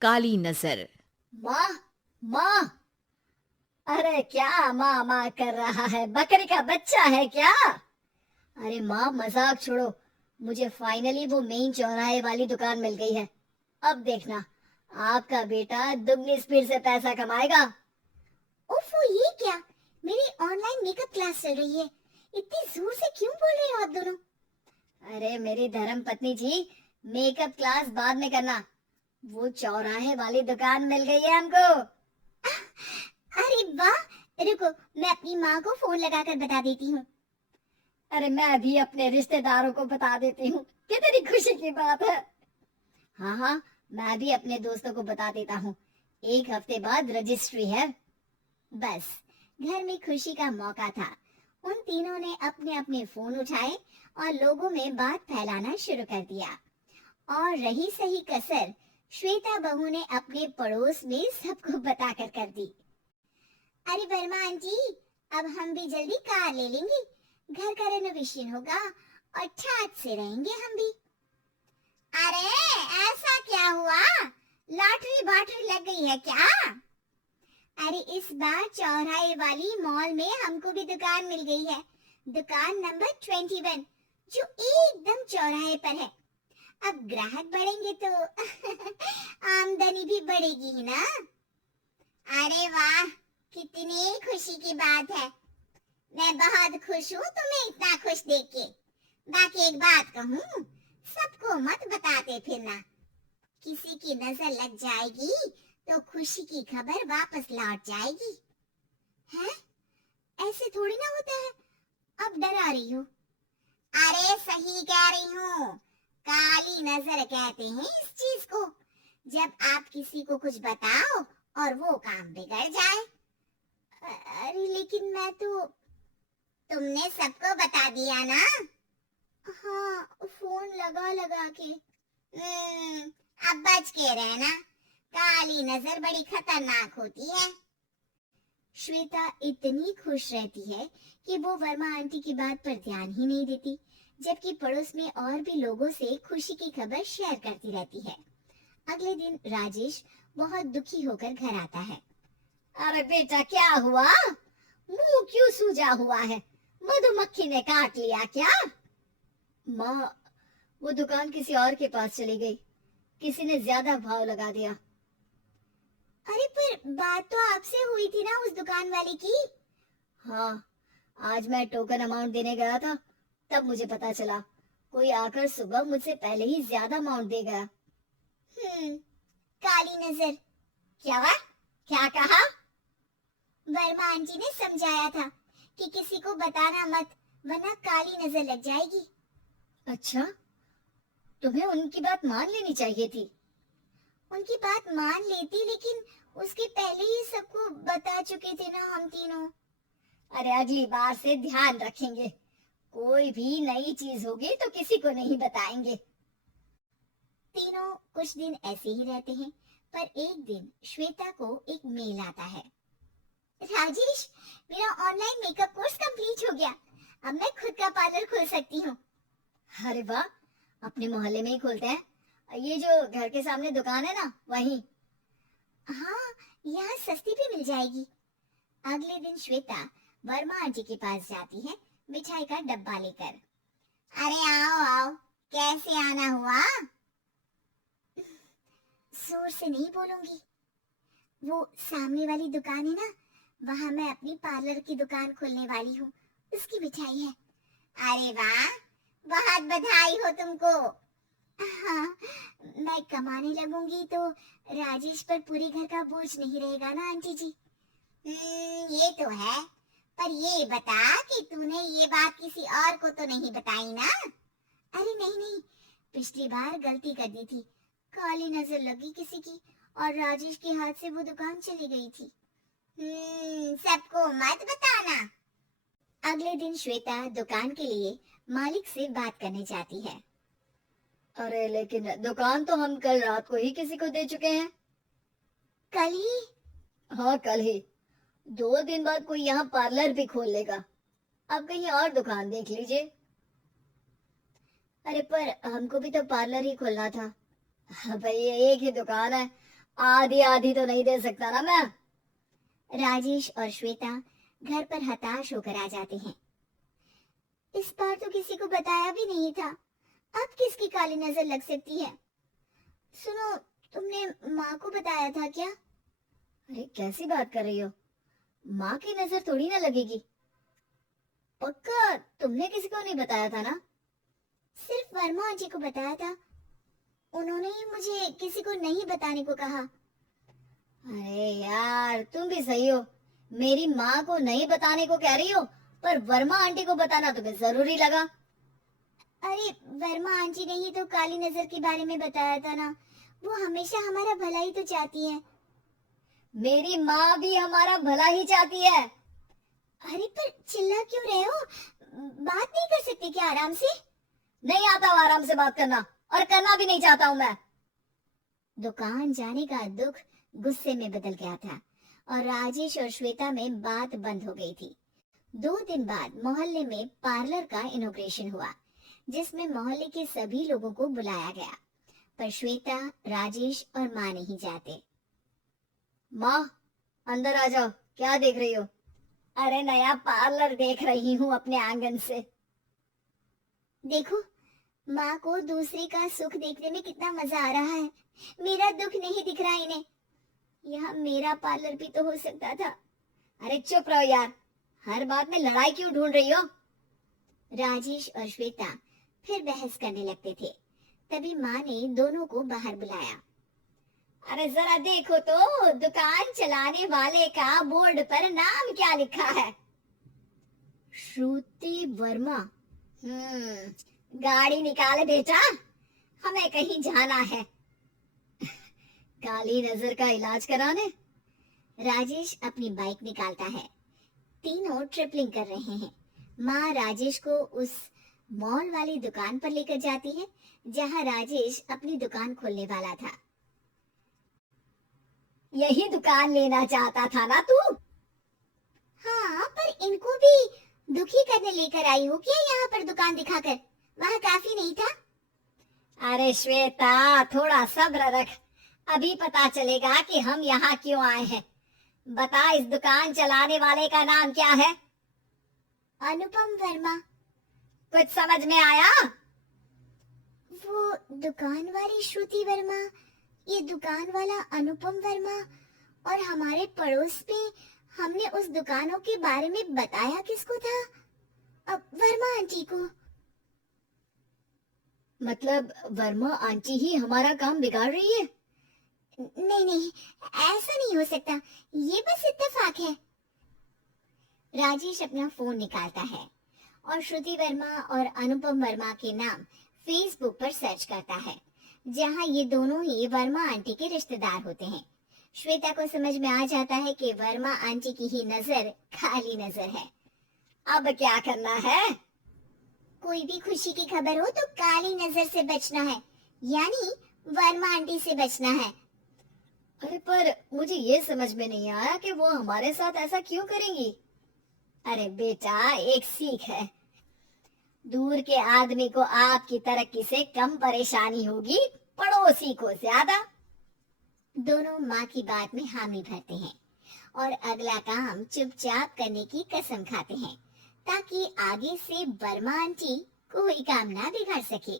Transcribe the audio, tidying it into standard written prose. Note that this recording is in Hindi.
काली नजर। माँ, माँ। अरे क्या माँ माँ कर रहा है? बकरी का बच्चा है क्या? अरे माँ, मजाक छोड़ो। मुझे फाइनली वो मेन चौराहे वाली दुकान मिल गई है। अब देखना, आपका बेटा दुगनी स्पीड से पैसा कमाएगा। ओफो, ये क्या? मेरी ऑनलाइन मेकअप क्लास चल रही है। इतनी जोर से क्यों बोल रहे हो आप दोनों? अरे मेरी धर्म पत्नी जी, मेकअप क्लास बाद में करना। वो चौराहे वाली दुकान मिल गई है हमको। अरे वाह! रुको, मैं अपनी माँ को फोन लगाकर बता देती हूँ। अरे मैं भी अपने रिश्तेदारों को बता देती हूँ। कितनी खुशी की बात है। हाँ हाँ, मैं भी अपने दोस्तों को बता देता हूँ। 1 हफ्ते बाद रजिस्ट्री है। बस, घर में खुशी का मौका था। उन तीनों ने अपने अपने फोन उठाए और लोगों में बात फैलाना शुरू कर दिया। और रही सही कसर, श्वेता बहू ने अपने पड़ोस में सबको बताकर कर दी। अरे वर्मा आंटी, अब हम भी जल्दी कार ले लेंगे। घर का रेनोवेशन होगा और ठाट से रहेंगे हम भी। अरे ऐसा क्या हुआ? लॉटरी बाटरी लग गई है क्या? अरे इस बार चौराहे वाली मॉल में हमको भी दुकान मिल गई है। दुकान नंबर 21, जो एकदम चौराहे पर है। अब ग्राहक बढ़ेंगे तो आमदनी भी बढ़ेगी ही ना। अरे वाह, कितनी खुशी की बात है। मैं बहुत खुश हूँ तुम्हें इतना खुश देख के। बाकी एक बात कहूँ, सबको मत बताते फिरना। किसी की नजर लग जाएगी तो खुशी की खबर वापस लौट जाएगी। हैं? ऐसे थोड़ी ना होता है। अब डरा रही हो? अरे सही कह रही हूँ। काली नजर कहते हैं इस चीज को, जब आप किसी को कुछ बताओ और वो काम बिगड़ जाए। अरे लेकिन मैं तो... तुमने सबको बता दिया ना? हाँ, फोन लगा लगा के। अब बच के रहना। काली नजर बड़ी खतरनाक होती है। श्वेता इतनी खुश रहती है कि वो वर्मा आंटी की बात पर ध्यान ही नहीं देती, जबकि पड़ोस में और भी लोगों से खुशी की खबर शेयर करती रहती है। अगले दिन राजेश बहुत दुखी होकर घर आता है। अरे बेटा, क्या हुआ? मुंह क्यों सूजा हुआ है? मधुमक्खी ने काट लिया क्या? माँ, वो दुकान किसी और के पास चली गई। किसी ने ज्यादा भाव लगा दिया। अरे पर बात तो आपसे हुई थी ना उस दुकान वाले की। हाँ, आज मैं टोकन अमाउंट देने गया था, तब मुझे पता चला। कोई आकर सुबह मुझसे पहले ही ज्यादा अमाउंट दे गया। काली नजर। क्या? क्या कहा? वर्मा आंटी ने समझाया था कि किसी को बताना मत, वरना काली नजर लग जाएगी। अच्छा, तुम्हें उनकी बात मान लेनी चाहिए थी। उनकी बात मान लेती, लेकिन उसके पहले ही सबको बता चुके थे ना हम तीनों। अरे अगली बार से ध्यान रखेंगे। कोई भी नई चीज होगी तो किसी को नहीं बताएंगे। तीनों कुछ दिन ऐसे ही रहते हैं, पर एक दिन श्वेता को एक मेल आता है। राजेश, मेरा ऑनलाइन मेकअप कोर्स कंप्लीट हो गया। अब मैं खुद का पार्लर खोल सकती हूँ। अरे वाह, अपने मोहल्ले में ही खोलते हैं। ये जो घर के सामने दुकान है ना, वहीं। हाँ, यहाँ सस्ती भी मिल जाएगी। अगले दिन श्वेता वर्मा आंटी के पास जाती है, मिठाई का डब्बा लेकर। अरे आओ आओ, कैसे आना हुआ? जोर से नहीं बोलूंगी। वो सामने वाली दुकान है ना, वहाँ मैं अपनी पार्लर की दुकान खोलने वाली हूँ। उसकी मिठाई है। अरे वाह, बहुत बधाई हो तुमको। हाँ, मैं कमाने लगूंगी तो राजेश पर पूरे घर का बोझ नहीं रहेगा ना आंटी जी। ये तो है, पर ये बता कि तूने ये बात किसी और को तो नहीं बताई ना? अरे नहीं नहीं, पिछली बार गलती कर दी थी। काली नजर लगी किसी की और राजेश के हाथ से वो दुकान चली गई थी। सबको मत बताना। अगले दिन श्वेता दुकान के लिए मालिक से बात करने जाती है। अरे लेकिन दुकान तो हम कल रात को ही किसी को दे चुके हैं। कल ही? हाँ, कल ही। 2 दिन बाद कोई यहाँ पार्लर भी खोल लेगा। अब कहीं और दुकान देख लीजिए। अरे पर हमको भी तो पार्लर ही खोलना था। हाँ भाई, एक ही दुकान है आधी आधी तो नहीं दे सकता ना मैं। राजेश और श्वेता घर पर हताश होकर आ जाते हैं। इस बार तो किसी को बताया भी नहीं था, अब किसकी काली नजर लग सकती है। सुनो, तुमने माँ को बताया था क्या? अरे कैसी बात कर रही हो, माँ की नजर थोड़ी ना लगेगी। पक्का तुमने किसी को नहीं बताया था ना? सिर्फ वर्मा जी को बताया था, उन्होंने ही मुझे किसी को नहीं बताने को कहा। अरे यार तुम भी सही हो, मेरी माँ को नहीं बताने को कह रही हो, पर वर्मा आंटी को बताना तुम्हें जरूरी लगा। अरे वर्मा आंटी ने ही तो काली नजर के बारे में बताया था ना, वो हमेशा हमारा भला ही तो चाहती है। मेरी माँ भी हमारा भला ही चाहती है। अरे पर चिल्ला क्यों रहे हो, बात नहीं कर सकते क्या आराम से? नहीं आता हूँ आराम से बात करना, और करना भी नहीं चाहता हूँ मैं। दुकान जाने का दुख गुस्से में बदल गया था और राजेश और श्वेता में बात बंद हो गई थी। 2 दिन बाद मोहल्ले में पार्लर का इनॉग्रेशन हुआ, जिसमें मोहल्ले के सभी लोगों को बुलाया गया, पर श्वेता, राजेश और माँ नहीं जाते। माँ अंदर आ जाओ, क्या देख रही हो? अरे नया पार्लर देख रही हूँ अपने आंगन से। देखो, माँ को दूसरे का सुख देखने में कितना मजा आ रहा है, मेरा दुख नहीं दिख रहा इन्हें। यहाँ मेरा पार्लर भी तो हो सकता था। अरे चुप रहो यार, हर बात में लड़ाई क्यों ढूंढ रही हो? राजेश और श्वेता फिर बहस करने लगते थे। तभी माँ ने दोनों को बाहर बुलाया। अरे जरा देखो तो, दुकान चलाने वाले का बोर्ड पर नाम क्या लिखा है? श्रुति वर्मा। गाड़ी निकाले बेटा, हमें कहीं जाना है। काली नजर का इलाज कराने। राजेश अपनी बाइक निकालता है। तीनों ट्रिपलिंग कर रहे हैं। माँ राजेश को उस मॉल वाली दुकान पर लेकर जाती है जहाँ राजेश अपनी दुकान खोलने वाला था। यही दुकान लेना चाहता था ना तू? हाँ, पर इनको भी दुखी करने लेकर आई हो क्या यहाँ पर दुकान दिखाकर? वहाँ काफी नहीं था? अरे श्वेता थोड़ा सब्र रख, अभी पता चलेगा कि हम यहाँ क्यों आए हैं। बता, इस दुकान चलाने वाले का नाम क्या है? अनुपम वर्मा। कुछ समझ में आया? वो दुकान वाली श्रुति वर्मा, ये दुकान वाला अनुपम वर्मा, और हमारे पड़ोस में हमने उस दुकानों के बारे में बताया किसको था? अब वर्मा आंटी को। मतलब वर्मा आंटी ही हमारा काम बिगाड़ रही है? नहीं नहीं, ऐसा नहीं हो सकता, ये बस इत्तेफाक है। राजेश अपना फोन निकालता है और श्रुति वर्मा और अनुपम वर्मा के नाम फेसबुक पर सर्च करता है, जहां ये दोनों ही वर्मा आंटी के रिश्तेदार होते हैं। श्वेता को समझ में आ जाता है कि वर्मा आंटी की ही नजर काली नजर है। अब क्या करना है? कोई भी खुशी की खबर हो तो काली नजर से बचना है, यानी वर्मा आंटी से बचना है। अरे पर मुझे ये समझ में नहीं आया कि वो हमारे साथ ऐसा क्यों करेंगी। अरे बेटा, एक सीख है, दूर के आदमी को आपकी तरक्की से कम परेशानी होगी, पड़ोसी को ज्यादा। दोनों माँ की बात में हामी भरते हैं और अगला काम चुपचाप करने की कसम खाते हैं, ताकि आगे से वर्मा आंटी कोई काम ना बिगाड़ सके।